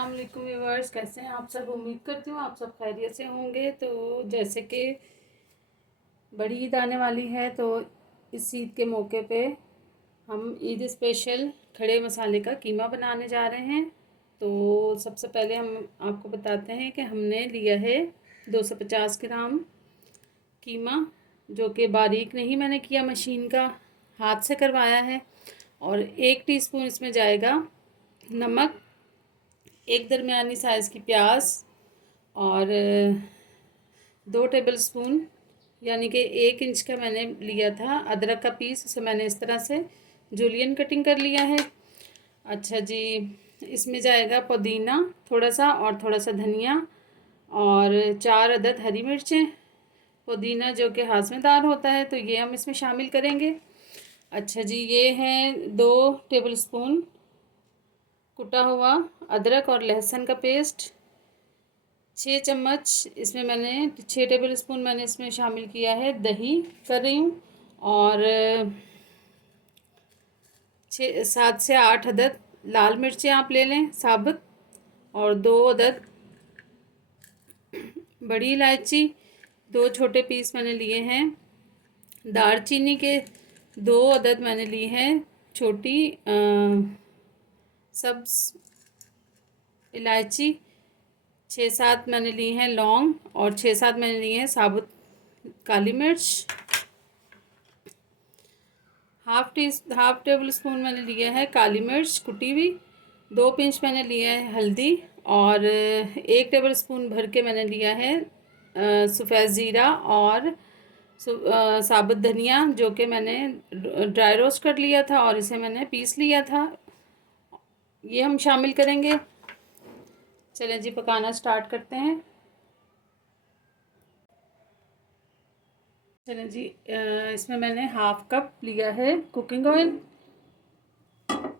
अस्सलाम वालेकुम व्यूअर्स, कैसे हैं आप सब। उम्मीद करती हूँ आप सब खैरियत से होंगे। तो जैसे कि बड़ी ईद आने वाली है, तो इस ईद के मौके पे हम ईद स्पेशल खड़े मसाले का कीमा बनाने जा रहे हैं। तो सबसे पहले हम आपको बताते हैं कि हमने लिया है 250 ग्राम कीमा, जो कि बारीक नहीं मैंने किया, मशीन का हाथ से करवाया है। और 1 टीस्पून इसमें जाएगा नमक, एक दरमियानी साइज़ की प्याज और 2 टेबलस्पून यानी कि 1 इंच का मैंने लिया था अदरक का पीस, उसे मैंने इस तरह से जूलियन कटिंग कर लिया है। अच्छा जी, इसमें जाएगा पुदीना थोड़ा सा और थोड़ा सा धनिया और 4 अदद हरी मिर्चें। पुदीना जो कि हाज़मेदार होता है, तो ये हम इसमें शामिल करेंगे। अच्छा जी, ये हैं 2 टेबलस्पून कुटा हुआ अदरक और लहसुन का पेस्ट। 6 चम्मच इसमें मैंने 6 टेबलस्पून मैंने इसमें शामिल किया है दही कर रही हूँ। और 7 से 8 अदद लाल मिर्चें आप ले लें साबुत, और 2 अदद बड़ी इलायची, 2 छोटे पीस मैंने लिए हैं। दालचीनी के 2 अदद मैंने ली हैं छोटी सब्ज़ इलायची। 6-7 मैंने ली हैं लौंग और 6-7 मैंने ली हैं साबुत काली मिर्च। हाफ टेबल स्पून मैंने लिया है काली मिर्च कुटी हुई। 2 पिंच मैंने लिया है हल्दी और 1 टेबल स्पून भर के मैंने लिया है सफ़ेद ज़ीरा और साबुत धनिया, जो कि मैंने ड्राई रोस्ट कर लिया था और इसे मैंने पीस लिया था। ये हम शामिल करेंगे। चलें जी, पकाना स्टार्ट करते हैं। चलें जी, इसमें मैंने हाफ कप लिया है कुकिंग ऑयल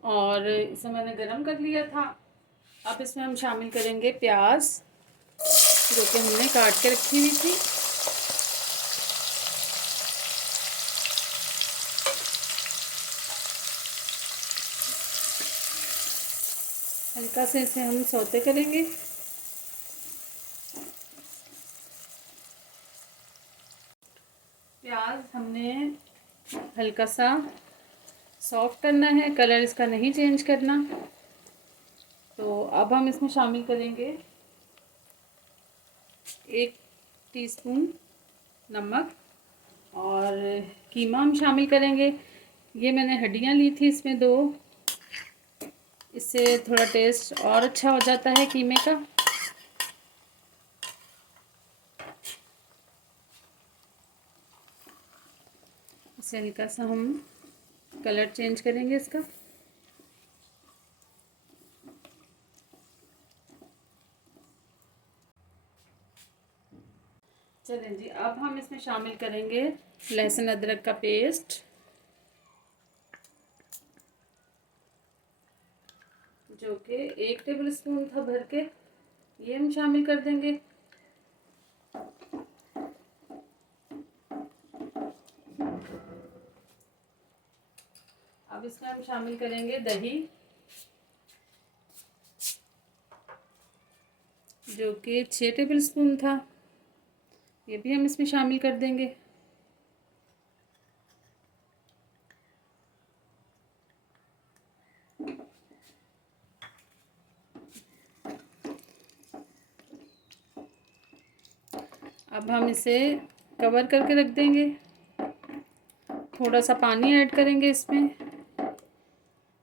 और इसे मैंने गरम कर लिया था। अब इसमें हम शामिल करेंगे प्याज, जो कि हमने काट के रखी हुई थी। हल्का से इसे हम सौते करेंगे। प्याज हमने हल्का सा सॉफ्ट करना है, कलर इसका नहीं चेंज करना। तो अब हम इसमें शामिल करेंगे 1 टीस्पून नमक और कीमा हम शामिल करेंगे। ये मैंने हड्डियाँ ली थी इसमें 2, इससे थोड़ा टेस्ट और अच्छा हो जाता है कीमे का। इसे हल्का सा हम कलर चेंज करेंगे इसका। चलें जी, अब हम इसमें शामिल करेंगे लहसुन अदरक का पेस्ट, जो कि 1 टेबल स्पून था भर के। ये हम शामिल कर देंगे। अब इसमें हम शामिल करेंगे दही, जो कि 6 टेबल स्पून था। ये भी हम इसमें शामिल कर देंगे। अब हम इसे कवर करके रख देंगे। थोड़ा सा पानी ऐड करेंगे इसमें,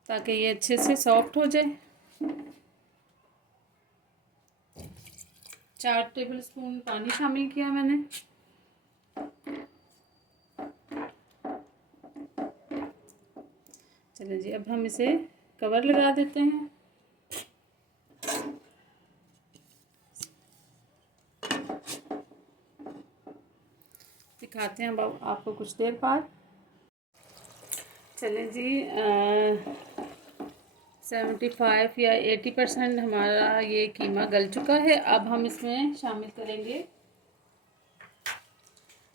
ताकि ये अच्छे से सॉफ्ट हो जाए। 4 टेबल स्पून पानी शामिल किया मैंने। चलिए जी, अब हम इसे कवर लगा देते हैं। दिखाते हैं अब आपको कुछ देर बाद। चलें जी, 75 या 80% हमारा ये कीमा गल चुका है। अब हम इसमें शामिल करेंगे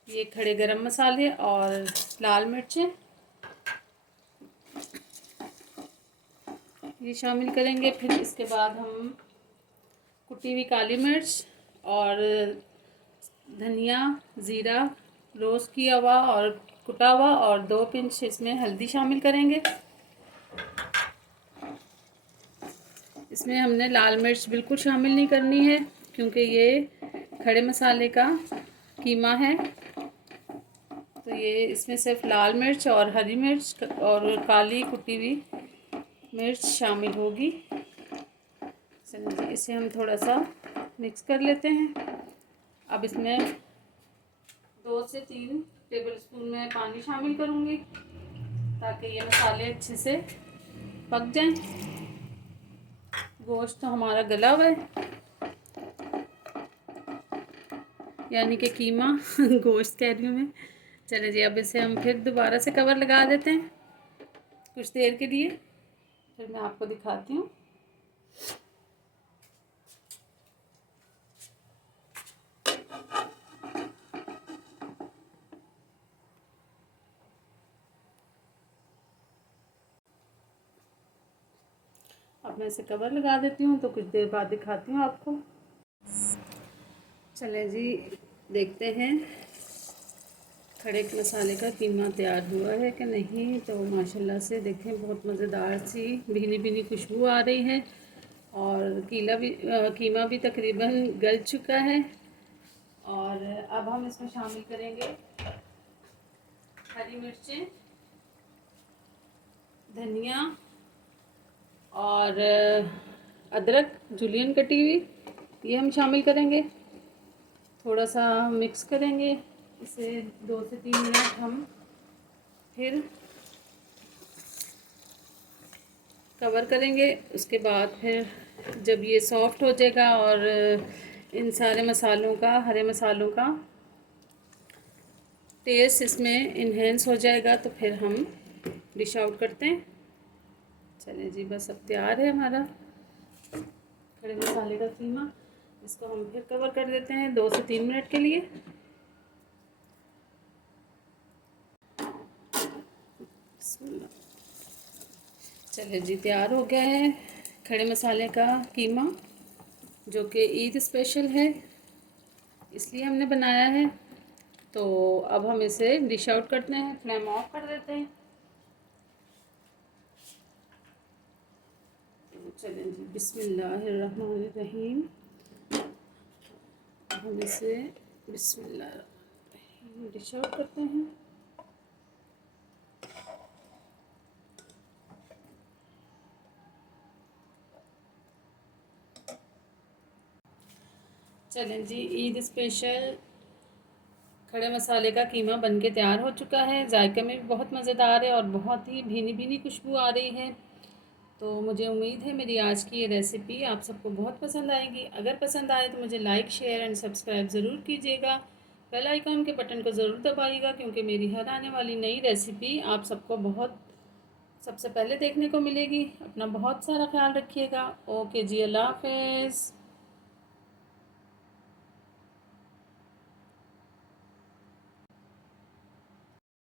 ये खड़े गरम मसाले और लाल मिर्चें। ये शामिल करेंगे। फिर इसके बाद हम कुटी हुई काली मिर्च और धनिया, ज़ीरा रोस्ट किया हुआ और कुटा हुआ, और 2 पिंच इसमें हल्दी शामिल करेंगे। इसमें हमने लाल मिर्च बिल्कुल शामिल नहीं करनी है, क्योंकि ये खड़े मसाले का कीमा है। तो ये इसमें सिर्फ लाल मिर्च और हरी मिर्च और काली कुटी हुई मिर्च शामिल होगी। चलिए इसे हम थोड़ा सा मिक्स कर लेते हैं। अब इसमें 2 से 3 टेबलस्पून में पानी शामिल करूँगी, ताकि ये मसाले अच्छे से पक जाएं। गोश्त तो हमारा गला हुआ है, यानी कि कीमा गोश्त कह रही हूँ मैं। चले जी, अब इसे हम फिर दोबारा से कवर लगा देते हैं कुछ देर के लिए, फिर मैं आपको दिखाती हूँ। अब मैं इसे कवर लगा देती हूँ, तो कुछ देर बाद दिखाती हूँ आपको। चले जी, देखते हैं खड़े मसाले का कीमा तैयार हुआ है कि नहीं। तो माशाल्लाह से देखें, बहुत मज़ेदार सी भीनी भीनी खुशबू आ रही है, और कीमा भी तकरीबन गल चुका है। और अब हम इसमें शामिल करेंगे हरी मिर्चें, धनिया और अदरक जुलियन कटी हुई, ये हम शामिल करेंगे। थोड़ा सा मिक्स करेंगे इसे, 2 से 3 मिनट हम फिर कवर करेंगे। उसके बाद फिर जब ये सॉफ्ट हो जाएगा और इन सारे मसालों का, हरे मसालों का टेस्ट इसमें इन्हेंस हो जाएगा, तो फिर हम डिश आउट करते हैं। चलिए जी, बस अब तैयार है हमारा खड़े मसाले का कीमा। इसको हम फिर कवर कर देते हैं 2 से 3 मिनट के लिए। चलिए जी, तैयार हो गया है खड़े मसाले का कीमा, जो कि ईद स्पेशल है इसलिए हमने बनाया है। तो अब हम इसे डिश आउट करते हैं, फ्लेम ऑफ कर देते हैं। तो चलिए जी, बिस्मिल्लाहिर्रहमानिर्रहीम। हम इसे बिस्मिल्लाह डिश आउट करते हैं। चलें जी, ईद स्पेशल खड़े मसाले का कीमा बनके तैयार हो चुका है। जायके में भी बहुत मज़ेदार है और बहुत ही भीनी भीनी खुशबू आ रही है। तो मुझे उम्मीद है मेरी आज की ये रेसिपी आप सबको बहुत पसंद आएगी। अगर पसंद आए तो मुझे लाइक, शेयर एंड सब्सक्राइब ज़रूर कीजिएगा। बेल आइकॉन के बटन को ज़रूर दबाइएगा, क्योंकि मेरी हर आने वाली नई रेसिपी आप सबको सबसे पहले देखने को मिलेगी। अपना बहुत सारा ख्याल रखिएगा। ओके जी, अल्लाह हाफ़िज़।